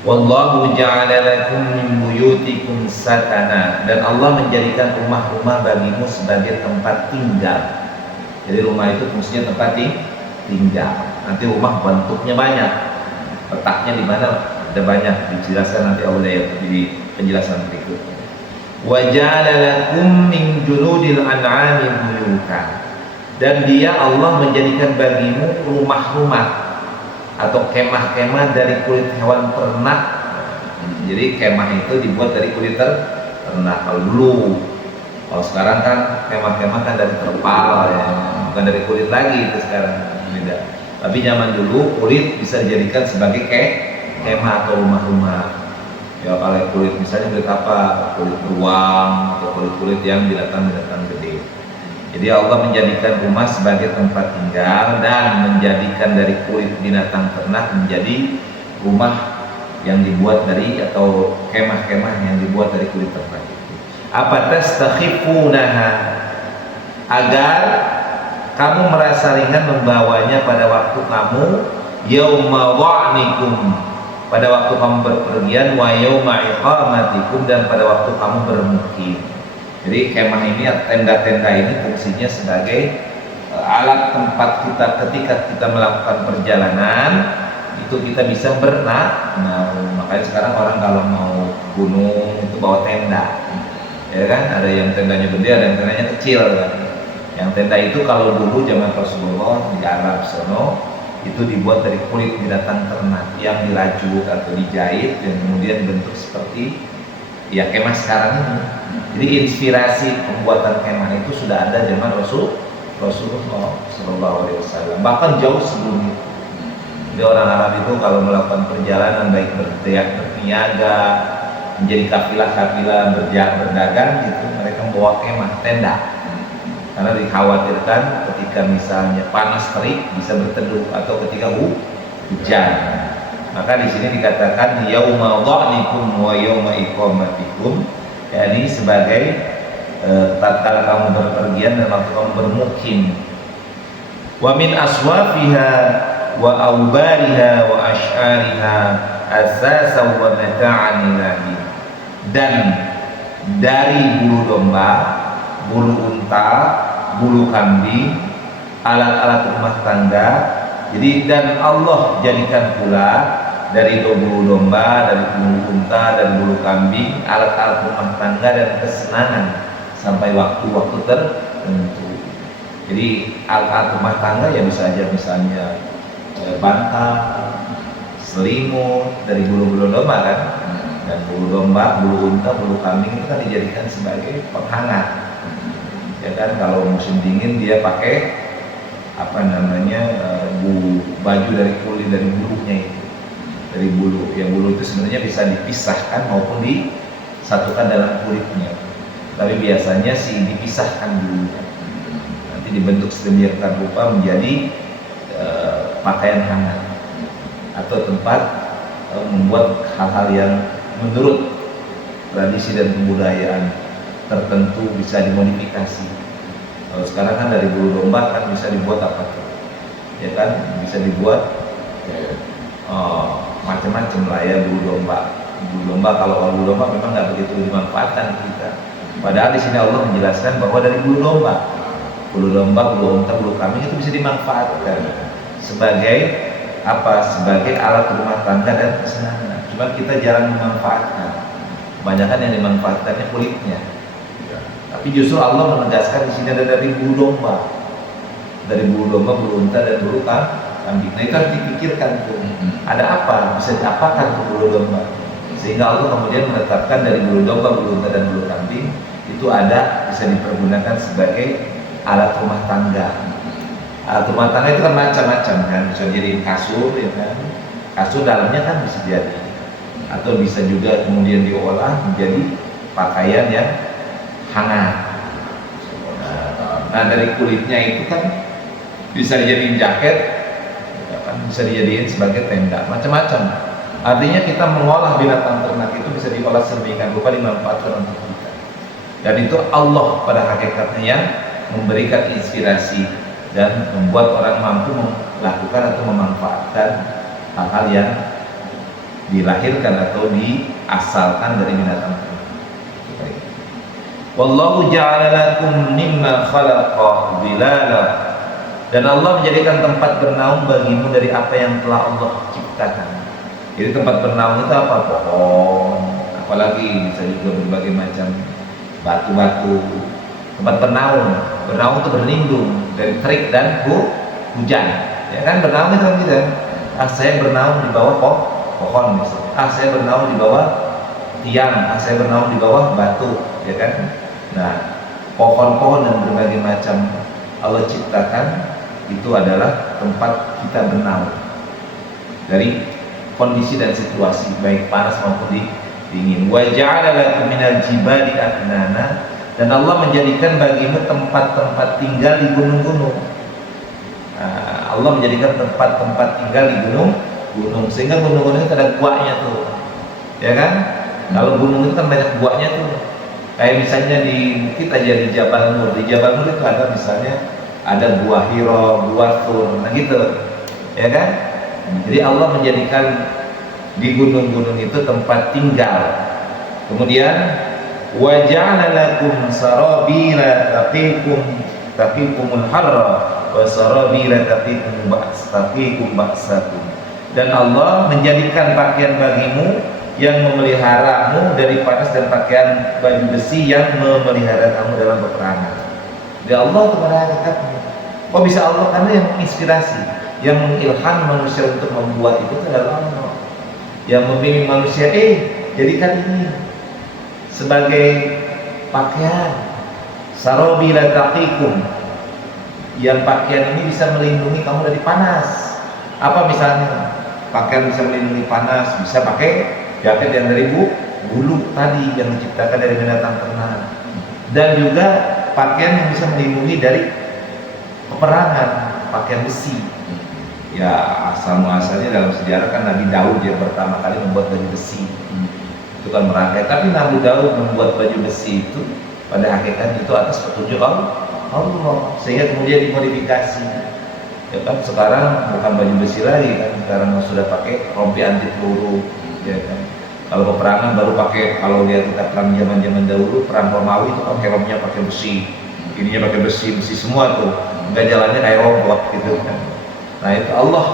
Wallahu ja'ala lakum min buyutikum sakana, dan Allah menjadikan rumah-rumah bagimu sebagai tempat tinggal. Jadi rumah itu fungsinya tempat tinggal. Nanti rumah bentuknya banyak, letaknya di mana ada banyak, dijelaskan nanti oleh di penjelasan berikutnya. Wa ja'ala lakum min juludil an'ami buyutan, dan Dia Allah menjadikan bagimu rumah-rumah atau kemah-kemah dari kulit hewan ternak. Jadi kemah itu dibuat dari kulit ternak kalau dulu. Kalau sekarang kan kemah-kemah kan dari terpal ya, bukan dari kulit lagi itu sekarang, beda. Tapi zaman dulu kulit bisa dijadikan sebagai kemah atau rumah-rumah. Ya kalau kulit misalnya kulit apa? Kulit beruang atau kulit-kulit yang binatang-binatang gede. Jadi Allah menjadikan rumah sebagai tempat tinggal dan menjadikan dari kulit binatang ternak menjadi rumah yang dibuat dari atau kemah-kemah yang dibuat dari kulit ternak itu. Apa tastakhifunaha, agar kamu merasa ringan membawanya pada waktu kamu yauma dha'nikum, pada waktu kamu berpergian, wa yauma iqamatikum, dan pada waktu kamu bermukim. Jadi kemah ini atau tenda-tenda ini fungsinya sebagai alat tempat kita ketika kita melakukan perjalanan itu kita bisa berenang. Nah, makanya sekarang orang kalau mau gunung itu bawa tenda, ya kan? Ada yang tendanya gede, ada yang tendanya kecil kan? Yang tenda itu kalau dulu zaman Rasulullah di Arab sono itu dibuat dari kulit binatang ternak yang dirajut atau dijahit dan kemudian bentuk seperti ya kemah sekarang ini. Jadi inspirasi pembuatan kemah itu sudah ada zaman Rasulullah SAW, bahkan jauh sebelum itu. Jadi orang Arab itu kalau melakukan perjalanan baik berniaga, menjadi kafilah-kafilah berdagang gitu, mereka membawa kemah, tenda, karena dikhawatirkan ketika misalnya panas terik bisa berteduh atau ketika hujan. Maka di sini dikatakan yauma dha'nikum wa yauma iqamatikum, yakni sebagai tatkala kamu berpergian dan waktu kamu bermukim. Wa min aswafiha wa awbariha wa ash'ariha asasa wa mata'an ilahi, dan dari bulu domba, bulu unta, bulu kambing, alat-alat rumah tangga. Jadi dan Allah jadikan pula dari bulu domba, dari bulu unta, dan bulu kambing alat-alat rumah tangga dan kesenangan sampai waktu-waktu tertentu. Jadi alat-alat rumah tangga ya bisa aja misalnya bantal, selimut dari bulu-bulu domba kan, dan bulu domba, bulu unta, bulu kambing itu kan dijadikan sebagai penghangat. Ya kan, kalau musim dingin dia pakai apa namanya baju dari kulit, dari bulunya itu, dari bulu. Ya bulu itu sebenarnya bisa dipisahkan maupun disatukan dalam kulitnya, tapi biasanya sih dipisahkan dulu, nanti dibentuk sedemikian rupa menjadi pakaian hangat atau tempat membuat hal-hal yang menurut tradisi dan kebudayaan tertentu bisa dimodifikasi. Kalau sekarang kan dari bulu domba kan bisa dibuat apa tuh? Ya kan, bisa dibuat macam-macam lah ya bulu domba. Bulu domba kalau bulu domba memang nggak begitu dimanfaatkan kita. Padahal di sini Allah menjelaskan bahwa dari bulu domba, bulu unta, bulu kambing itu bisa dimanfaatkan sebagai apa? Sebagai alat rumah tangga dan kesenangan. Cuma kita jarang memanfaatkan. Kebanyakan yang dimanfaatkannya kulitnya. Tapi justru Allah menegaskan di sini ada dari bulu domba, bulu unta, dan bulu kambing. Nah itu harus dipikirkan tuh. Ada apa? Bisa diapakan tuh bulu domba? Sehingga Allah kemudian menetapkan dari bulu domba, bulu unta, dan bulu kambing itu ada bisa dipergunakan sebagai alat rumah tangga. Alat rumah tangga itu kan macam-macam kan, bisa jadi kasur ya kan. Kasur dalamnya kan bisa jadi, atau bisa juga kemudian diolah menjadi pakaian yang hangat. Nah dari kulitnya itu kan bisa dijadiin jaket, kan bisa dijadiin sebagai tenda, macam-macam. Artinya kita mengolah binatang ternak itu bisa diolah sedemikian rupa dimanfaatkan untuk kita. Dan itu Allah pada hakikatnya yang memberikan inspirasi dan membuat orang mampu melakukan atau memanfaatkan hal-hal yang dilahirkan atau diasalkan dari binatang ternak. Wallahu ja'ala lakum mimma khalaqa dhilala, dan Allah menjadikan tempat bernaung bagimu dari apa yang telah Allah ciptakan. Jadi tempat bernaung itu apa? Pohon, apalagi bisa juga berbagai macam batu-batu. Tempat bernaung itu berlindung dari terik dan hujan. Ya kan, bernaung itu kan gitu. Saya bernaung di bawah pohon misalnya. Saya bernaung di bawah tiang. Saya bernaung di bawah batu, ya kan? Nah, pohon-pohon dan berbagai macam Allah ciptakan itu adalah tempat kita bernaung dari kondisi dan situasi baik panas maupun dingin. Wa ja'ala lakum minal jibali aknana, dan Allah menjadikan bagimu tempat-tempat tinggal di gunung-gunung. Allah menjadikan tempat-tempat tinggal di gunung, sehingga gunung-gunung itu ada guanya tuh, ya kan? Kalau gunung itu kan banyak guanya tuh. Kayak misalnya di bukit aja di Jabal Nur. Di Jabal Nur itu ada misalnya ada gua Hiro, gua Tur, nah gitu, ya kan? Jadi Allah menjadikan di gunung-gunung itu tempat tinggal. Kemudian wa ja'ala lakum sarabila taqikumul harra wa sarabila taqikum ba'sakum, dan Allah menjadikan pakaian bagimu yang memeliharamu dari panas, dan pakaian baju besi yang memelihara kamu dalam peperangan. Ya Allah kepada hakikatnya. Kok bisa Allah? Karena yang menginspirasi, yang mengilham manusia untuk membuat itu adalah Allah. Yang membimbing manusia, jadikan ini sebagai pakaian. Sarabila taqikum, yang pakaian ini bisa melindungi kamu dari panas. Apa misalnya? Pakaian bisa melindungi panas, bisa pakai jaket yang dari bulu tadi yang diciptakan dari binatang ternak, dan juga pakaian yang bisa melindungi dari peperangan, pakaian besi. Ya asal muasalnya dalam sejarah kan Nabi Daud yang pertama kali membuat baju besi, itu kan merangkai. Tapi Nabi Daud membuat baju besi itu pada hakikatnya itu atas petunjuk Allah, sehingga kemudian dimodifikasi. Ya kan, sekarang bukan baju besi lagi kan, sekarang sudah pakai rompi anti peluru. Ya kan? Kalau peperangan baru pakai, kalau lihat kita perang zaman dahulu, perang Romawi itu pakai romnya pakai besi, ininya pakai besi semua tuh, nggak jalannya kayak robot gitu kan. Nah itu Allah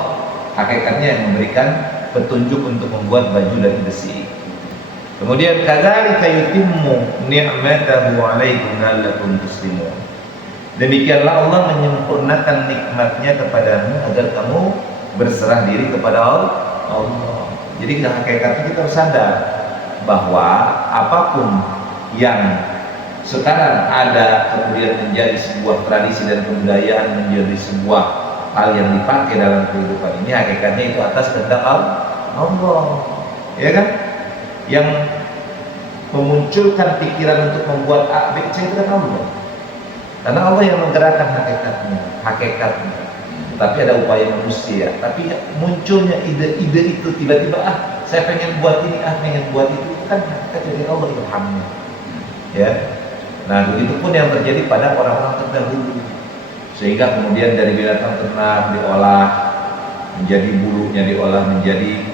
hakikatnya yang memberikan petunjuk untuk membuat baju dari besi. Kemudian kadzalika yutimmu ni'matahu 'alaikum la'allakum tuslimun. Demikianlah Allah menyempurnakan nikmatnya kepadamu agar kamu berserah diri kepada Allah. Jadi hakikatnya kita harus sadar bahwa apapun yang sekarang ada kemudian menjadi sebuah tradisi dan kebudayaan, menjadi sebuah hal yang dipakai dalam kehidupan ini, hakikatnya itu atas kehendak Allah, ya kan? Yang memunculkan pikiran untuk membuat A, B, C itu kan Allah, karena Allah yang menggerakkan hakikatnya. Tapi ada upaya manusia. Tapi munculnya ide-ide itu tiba-tiba, saya pengen buat ini, pengen buat itu kan hakikatnya dari Allah ilhamnya. Ya. Nah, begitu pun yang terjadi pada orang-orang terdahulu. Sehingga kemudian dari binatang ternak diolah menjadi bulunya, diolah menjadi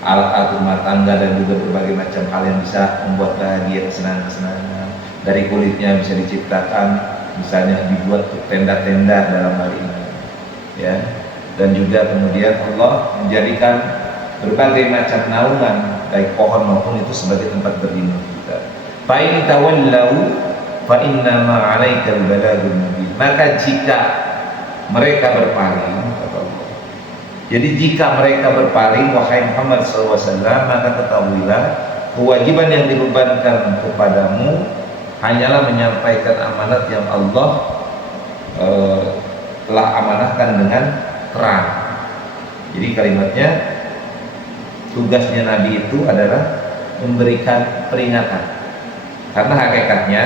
alat-alat rumah tangga, dan juga berbagai macam hal yang bisa membuat bahagia, kesenangan-kesenangan. Dari kulitnya bisa diciptakan, misalnya dibuat tenda-tenda dalam hal ini. Ya, dan juga kemudian Allah menjadikan berbagai macam naungan baik pohon maupun itu sebagai tempat berlindung kita. Fa in tawallau fa inna ma 'alaikal balagul mubin. Maka jika mereka berpaling, kata Allah. Jadi jika mereka berpaling, wahai Muhammad SAW, maka ketahuilah kewajiban yang dibebankan kepadamu hanyalah menyampaikan amanat yang Allah telah amanahkan dengan terang. Jadi kalimatnya, tugasnya Nabi itu adalah memberikan peringatan, karena hakikatnya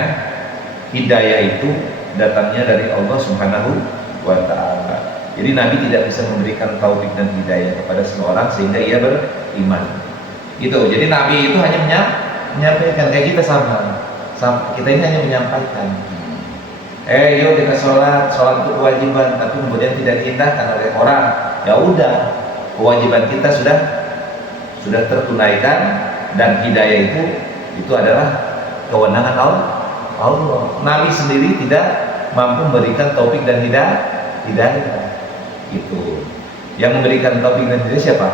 hidayah itu datangnya dari Allah Subhanahu wa Ta'ala. Jadi Nabi tidak bisa memberikan taufik dan hidayah kepada seseorang sehingga ia beriman. Gitu. Jadi Nabi itu hanya menyampaikan, kayak kita sama. Kita ini hanya menyampaikan. Yuk kita sholat itu kewajiban, tapi kemudian tidak diindahkan oleh orang. Ya udah, kewajiban kita sudah tertunaikan, dan hidayah itu adalah kewenangan Allah. Nabi sendiri tidak mampu memberikan taufik dan hidayah. Itu yang memberikan taufik dan hidayah siapa?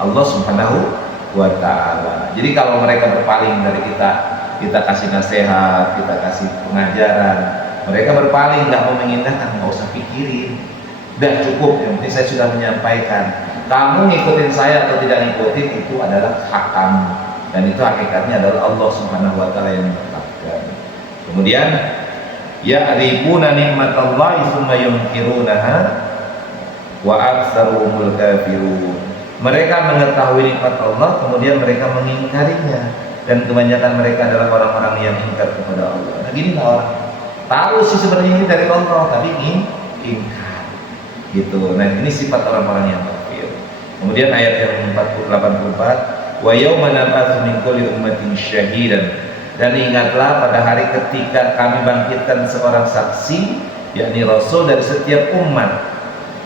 Allah Subhanahu wa ta'ala. Jadi kalau mereka berpaling dari kita kasih nasihat, kita kasih pengajaran, mereka berpaling, nggak mau mengindahkan, nggak usah pikirin, udah cukup, yang penting saya sudah menyampaikan. Kamu ngikutin saya atau tidak ngikutin itu adalah hak kamu, dan itu hakikatnya adalah Allah Subhanahu wa ta'ala yang menetapkan. Kemudian ya'rifuna nikmatallahi tsumma yunkirunaha wa aktsaruhumul kafirun. Mereka mengetahui nikmat Allah, kemudian mereka mengingkarinya, dan kebanyakan mereka adalah orang-orang yang ingkar kepada Allah. Nah, gini lah orang tahu sih sebenarnya ini dari Allah, tapi ingkar gitu. Nah, ini sifat orang-orang yang kafir. Kemudian ayat yang 84, wa yauma nab'atsu min kulli ummatin syahidan, dan ingatlah pada hari ketika kami bangkitkan seorang saksi, yakni rasul dari setiap umat.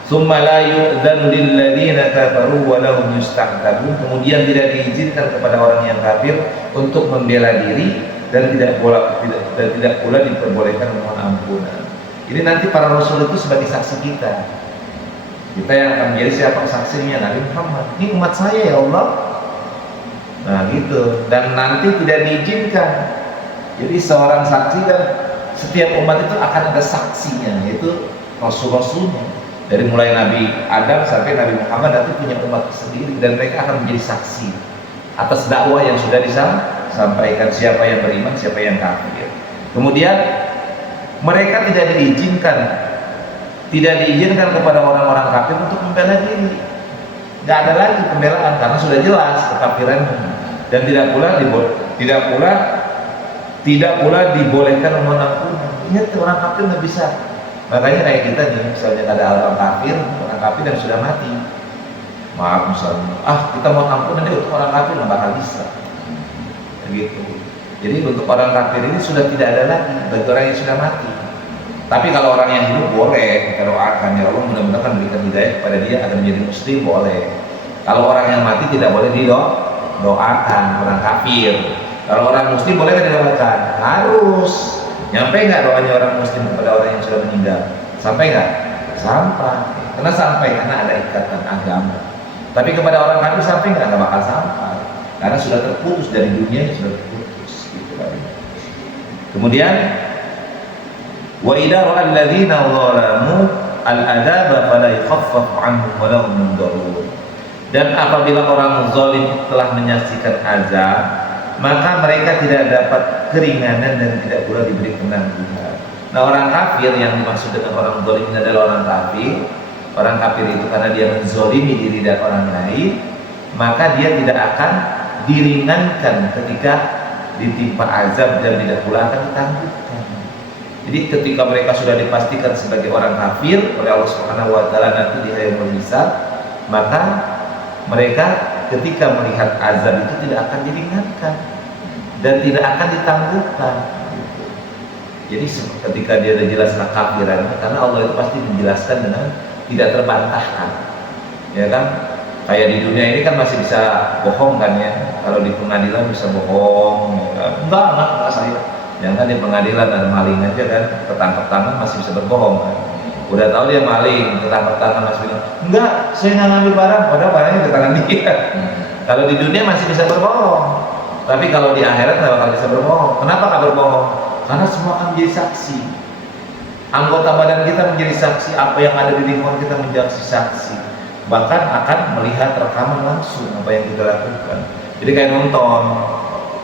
Summa la yu'dzanu lil ladzina kafaru wa lahum yusta'tabun, kemudian tidak diizinkan kepada orang yang kafir untuk membela diri, dan tidak pula diperbolehkan mohon ampunan. Ini nanti para rasul itu sebagai saksi kita. Kita yang akan menjadi siapa saksinya? Nabi Muhammad. Ini umat saya ya Allah. Nah gitu. Dan nanti tidak diizinkan. Jadi seorang saksi, dan setiap umat itu akan ada saksinya, yaitu rasul-rasulnya. Dari mulai Nabi Adam sampai Nabi Muhammad nanti punya umat sendiri, dan mereka akan menjadi saksi atas dakwah yang sudah disampaikan, siapa yang beriman, siapa yang kafir. Kemudian mereka tidak diizinkan kepada orang-orang kafir untuk membela diri. Tidak ada lagi pembelaan karena sudah jelas kekafirannya, dan tidak pula dibolehkan mohon ampunan. Ingat, orang kafir nggak bisa. Makanya kayak kita nih, misalnya ada orang kafir yang sudah mati, maaf misalnya, kita mau ampunan deh untuk orang kafir, nggak bakal bisa. Begitu. Jadi untuk orang kafir ini sudah tidak ada lagi bagi orang yang sudah mati. Tapi kalau orang yang hidup boleh kita doakan, ya Allah mudah-mudahan berikan hidayah kepada dia agar menjadi muslim, boleh. Kalau orang yang mati tidak boleh didoakan, orang kafir. Kalau orang muslim boleh kan didoakan? Harus. Nyampe nggak doanya orang muslim kepada orang yang sudah meninggal? Sampai nggak? Sampai. Karena sampai, karena ada ikatan agama. Tapi kepada orang kafir sampai nggak? Nggak bakal sampai. Karena sudah terputus dari dunia, sudah terputus. Gitu kan. Kemudian, wa idza ra'al ladzina zalamu al-'adzaba fala yukhaffaf 'anhum wa lahum yunzarun. Dan apabila orang zalim telah menyaksikan azab, maka mereka tidak dapat keringanan dan tidak pula diberi penangguhan. Nah, orang kafir yang dimaksud dengan orang zalim adalah orang kafir. Orang kafir itu karena dia menzalimi diri dan orang lain, maka dia tidak akan diringankan ketika ditimpa azab, dan tidak pula akan ditangguhkan. Jadi ketika mereka sudah dipastikan sebagai orang kafir oleh Allah Subhanahu wa ta'ala nanti di yaumul hisab, maka mereka ketika melihat azab itu tidak akan diringankan dan tidak akan ditangguhkan. Jadi ketika dia sudah jelas kekafirannya, karena Allah itu pasti menjelaskan dengan tidak terbantahkan, ya kan? Kayak di dunia ini kan masih bisa bohong kan ya, kalau di pengadilan bisa bohong, ya kan? Enggak saya. Jangan di pengadilan ada maling aja kan, ketangkep tangan masih bisa berbohong kan. Udah tahu dia maling, ketangkep tangan masih bilang, enggak, saya nggak ngambil barang, padahal barangnya di tangan dia. Kalau di dunia masih bisa berbohong, tapi kalau di akhirat nggak bakal bisa berbohong. Kenapa nggak berbohong? Karena semua akan menjadi saksi. Anggota badan kita menjadi saksi, apa yang ada di lingkungan kita menjadi saksi. Bahkan akan melihat rekaman langsung apa yang kita lakukan. Jadi kayak nonton.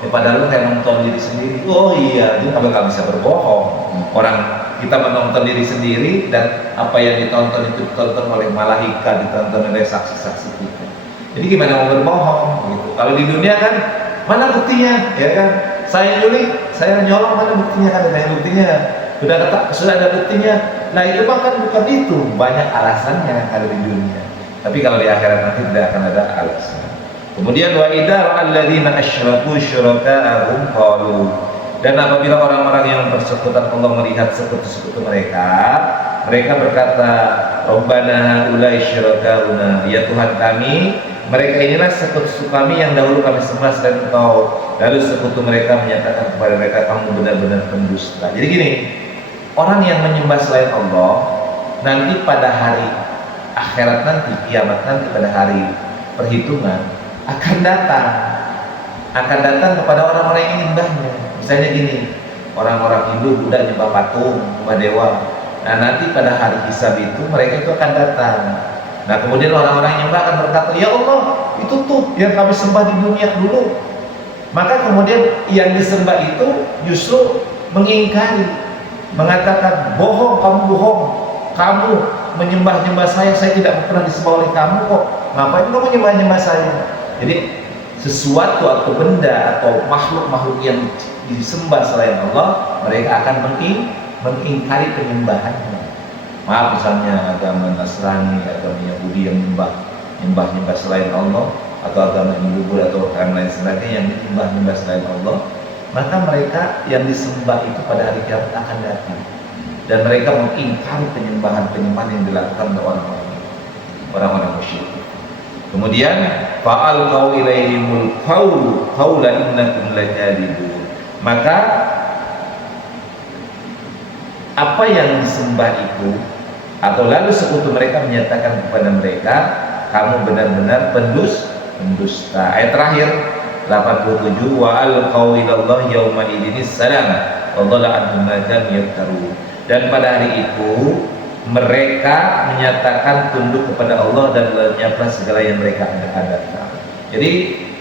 Padahal kayak nonton diri sendiri. Oh iya, dia nggak bakal bisa berbohong. Orang kita menonton diri sendiri, dan apa yang ditonton itu ditonton oleh malaikat, ditonton oleh saksi-saksi kita. Jadi gimana mau berbohong? Gitu. Kalau di dunia kan, mana buktinya? Ya kan? Saya nyulik, saya nyolong, mana buktinya? Kan ada buktinya. Sudah ada buktinya. Nah itu bahkan bukan itu, banyak alasannya ada di dunia. Tapi kalau di akhirat nanti tidak akan ada alasan. Kemudian wa idza ra'al ladzina asyraku syuraka'ahum qalu, dan apabila orang-orang yang bersekutuan Allah melihat sekutu-sekutu mereka berkata, Rabbana ulai syuraka'una, ya Tuhan kami, Mereka inilah sekutu kami yang dahulu kami sembah selain engkau. Lalu sekutu mereka menyatakan kepada mereka, kamu benar-benar pendusta. Jadi gini, orang yang menyembah selain Allah, nanti pada hari akhirat nanti, kiamat nanti, pada hari perhitungan akan datang kepada orang-orang yang menyembahnya. Misalnya gini, orang-orang Hindu Buddha nyembah patung, nyembah dewa. Nah nanti pada hari hisab itu mereka itu akan datang. Nah kemudian orang-orang yang nyembah akan berkata, ya Allah, itu tuh yang kami sembah di dunia dulu. Maka kemudian yang disembah itu justru mengingkari, mengatakan, bohong, kamu menyembah-nyembah saya tidak pernah disembah oleh kamu kok, ngapain kamu nyembah-nyembah saya? Jadi sesuatu atau benda atau makhluk-makhluk yang disembah selain Allah, mereka akan mengingkari penyembahannya. Maaf, misalnya agama Nasrani, agama Yahudi yang nyembah selain Allah, atau agama Hindu Buddha atau agama lain sebagainya yang menyembah selain Allah, maka mereka yang disembah itu pada hari kiamat akan datang dan mereka mengingkari penyembahan yang dilakukan oleh orang-orang musyrik. Kemudian fa'alqau ilaihimul qaula innakum lakadzibun. Maka apa yang disembah itu, atau lalu sekutu mereka menyatakan kepada mereka, kamu benar-benar pendusta. Ayat terakhir 87, wa alqau ilallah yauma idzinis salam wa dhalla anhum ma kanu yaftarun. Dan pada hari itu mereka menyatakan tunduk kepada Allah dan lenyaplah segala yang mereka adakan. Jadi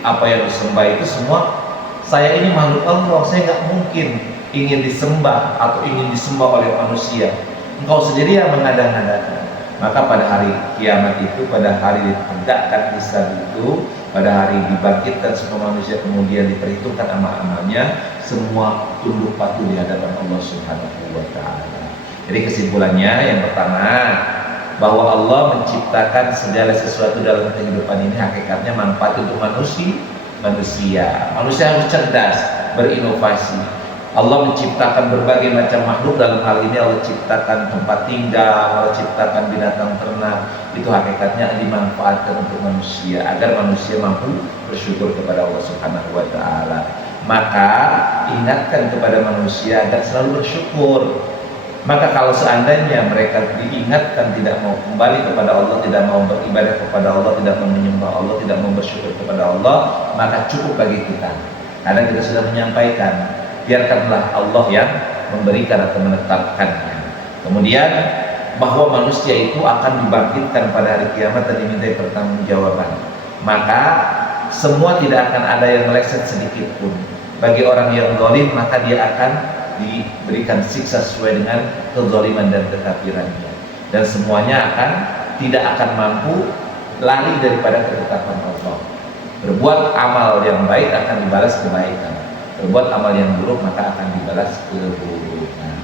apa yang disembah itu semua, saya ini makhluk Allah, saya nggak mungkin ingin disembah atau ingin disembah oleh manusia. Engkau sendiri yang mengada-ngadakan. Maka pada hari kiamat itu, pada hari ditegakkan hisab itu, pada hari dibangkitkan semua manusia, kemudian diperhitungkan amal-amalnya, semua tunduk patuh di hadapan Allah Subhanahu wa Ta'ala. Jadi kesimpulannya yang pertama, bahwa Allah menciptakan segala sesuatu dalam kehidupan ini hakikatnya manfaat untuk manusia. Manusia harus cerdas, berinovasi. Allah menciptakan berbagai macam makhluk, dalam hal ini Allah ciptakan tempat tinggal, Allah ciptakan binatang ternak, itu hakikatnya dimanfaatkan untuk manusia agar manusia mampu bersyukur kepada Allah Subhanahu wa Ta'ala. Maka ingatkan kepada manusia agar selalu bersyukur. Maka kalau seandainya mereka diingatkan tidak mau kembali kepada Allah, tidak mau beribadah kepada Allah, tidak mau menyembah Allah, tidak mau bersyukur kepada Allah, maka cukup bagi kita. Karena kita sudah menyampaikan, biarkanlah Allah yang memberikan atau menetapkannya. Kemudian bahwa manusia itu akan dibangkitkan pada hari kiamat dan dimintai pertanggungjawaban. Maka semua tidak akan ada yang meleset sedikit pun. Bagi orang yang zalim, maka dia akan diberikan siksa sesuai dengan kezaliman dan kekafirannya. Dan semuanya tidak akan mampu lari daripada ketetapan Allah. Berbuat amal yang baik akan dibalas kebaikan, berbuat amal yang buruk maka akan dibalas keburukan.